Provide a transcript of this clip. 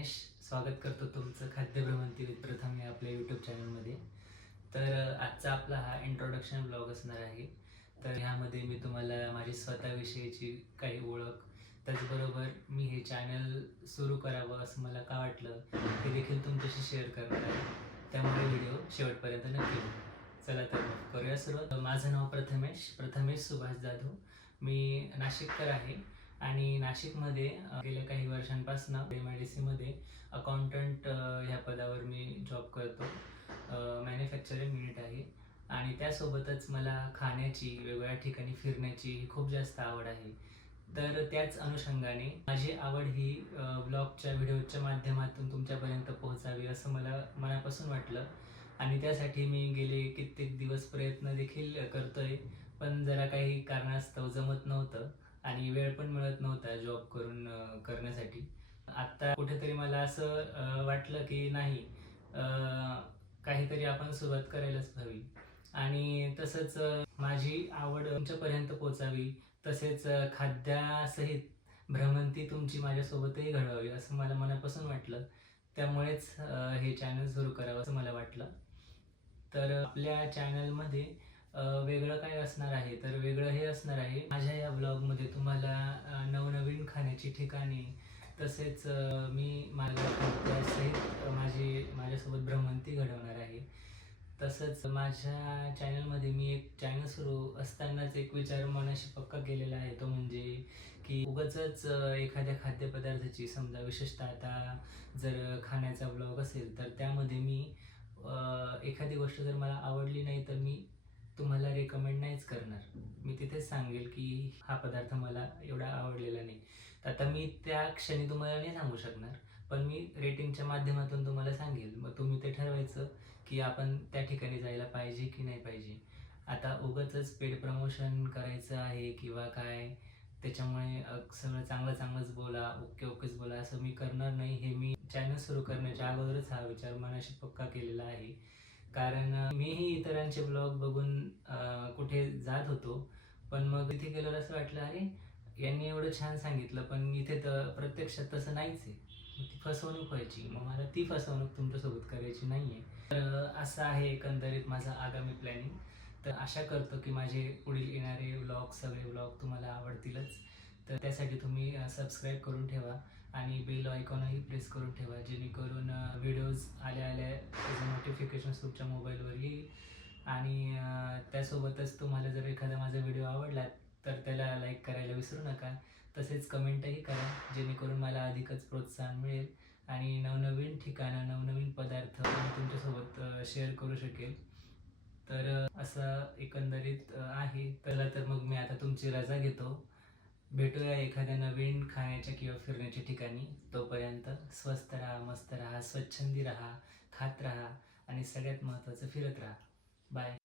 प्रथमेश. स्वागत करतो तुमचं खाद्य भ्रमंती विथ प्रथम या आपल्या यूट्यूब चॅनलमध्ये. तर आजचा आपला हा इंट्रोडक्शन ब्लॉग असणार आहे. तर ह्यामध्ये मी तुम्हाला माझी स्वतःविषयीची काही ओळख, त्याचबरोबर मी हे चॅनल सुरू करावं असं मला का वाटलं हे देखील तुमच्याशी शेअर करणार आहे. त्यामुळे व्हिडिओ शेवटपर्यंत नक्की बघा. चला तर मग करूया सुरुवात. माझं नाव प्रथमेश सुभाष जाधव. मी नाशिककर आहे आणि नाशिकमध्ये गेल्या काही वर्षांपासून MIDCमध्ये अकाउंटंट ह्या पदावर मी जॉब करतो. मॅन्युफॅक्चरिंग युनिट आहे आणि त्यासोबतच मला खाण्याची, वेगवेगळ्या ठिकाणी फिरण्याची खूप जास्त आवड आहे. तर त्याच अनुषंगाने माझी आवड ही व्लॉगच्या व्हिडिओच्या माध्यमातून तुमच्यापर्यंत पोहोचावी असं मला मनापासून वाटलं आणि त्यासाठी मी गेले कित्येक दिवस प्रयत्न देखील करतोय. पण जरा काही कारणास्तव जमत नव्हतं आणि वेळ पण मिळत नव्हता जॉब करण्यासाठी. आत्ता कुठेतरी मला असं वाटलं की नाही, अ, काहीतरी आपण सुरुवात करायलाच हवी आणि तसंच माझी आवड तुमच्यापर्यंत पोहोचावी, तसेच खाद्यासहित भ्रमंती तुमची माझ्यासोबतही घडवावी असं मला मनापासून वाटलं. त्यामुळेच हे चॅनल सुरू करावं असं मला वाटलं. तर आपल्या चॅनलमध्ये वेगळं काय असणार आहे, तर वेगळं हे असणार आहे, माझ्या या ब्लॉगमध्ये तुम्हाला नवनवीन खाण्याची ठिकाणे, तसेच मी माझ्या खाद्यासहित माझ्यासोबत भ्रमंती घडवणार आहे. तसंच माझ्या चॅनलमध्ये मी एक चॅनल सुरू असतानाच एक विचार मनाशी पक्का केलेला आहे, तो म्हणजे की उगाचच एखाद्या खाद्यपदार्थाची, समजा विशेषतः आता जर खाण्याचा ब्लॉग असेल तर त्यामध्ये मी एखादी गोष्ट जर मला आवडली नाही तर मी तुम्हाला रेकमेंड नाहीच करणार. मी तिथेच सांगेल की हा पदार्थ मला एवढा आवडलेला नाही. तर आता मी त्या क्षणी तुम्हाला नाही सांगू शकणार, पण मी रेटिंगच्या माध्यमातून तुम्हाला सांगेल. मग तुम्ही ते ठरवायचं की आपण त्या ठिकाणी जायला पाहिजे की नाही पाहिजे. आता उगाचच पेड प्रमोशन करायचं आहे किंवा काय, त्याच्यामुळे सगळं चांगलंच बोला, ओकेच बोला असं मी करणार नाही. हे मी चॅनल सुरू करण्याच्या अगोदरच हा विचार मनाशी पक्का केलेला आहे. कारण मीही इतरांचे ब्लॉग बघून कुठे जात होतो. पण मग तिथे गेल्यावर असं वाटलं, अरे यांनी एवढं छान सांगितलं पण इथे तर प्रत्यक्षात तसं नाहीच आहे. मग ती फसवणूक व्हायची. मग मला ती फसवणूक तुमच्यासोबत करायची नाही आहे. तर असं आहे एकंदरीत माझं आगामी प्लॅनिंग. तर आशा करतो की माझे पुढील येणारे सगळे व्लॉग तुम्हाला आवडतीलच. तर त्यासाठी तुम्ही सबस्क्राईब करून ठेवा आणि बेल आयकॉनही प्रेस करून ठेवा, जेणेकरून व्हिडिओज आल्या त्याचं नोटिफिकेशन तुमच्या मोबाईलवर येईल. आणि त्यासोबतच तुम्हाला जर एखादा माझा व्हिडिओ आवडला तर त्याला लाईक करायला विसरू नका. तसेच कमेंटही करा, जेणेकरून मला अधिकच प्रोत्साहन मिळेल आणि नवनवीन ठिकाणं, नवनवीन पदार्थ मी तुमच्यासोबत शेअर करू शकेल. तर असं एकंदरीत आहे. तर मग मी आता तुमची रजा घेतो. भेटूया एखाद्या नवीन खाण्याच्या किंवा फिरण्याच्या ठिकाणी. तोपर्यंत स्वस्त राहा, मस्त राहा, स्वच्छंदी राहा, खात राहा आणि सगळ्यात महत्त्वाचं फिरत राहा. बाय.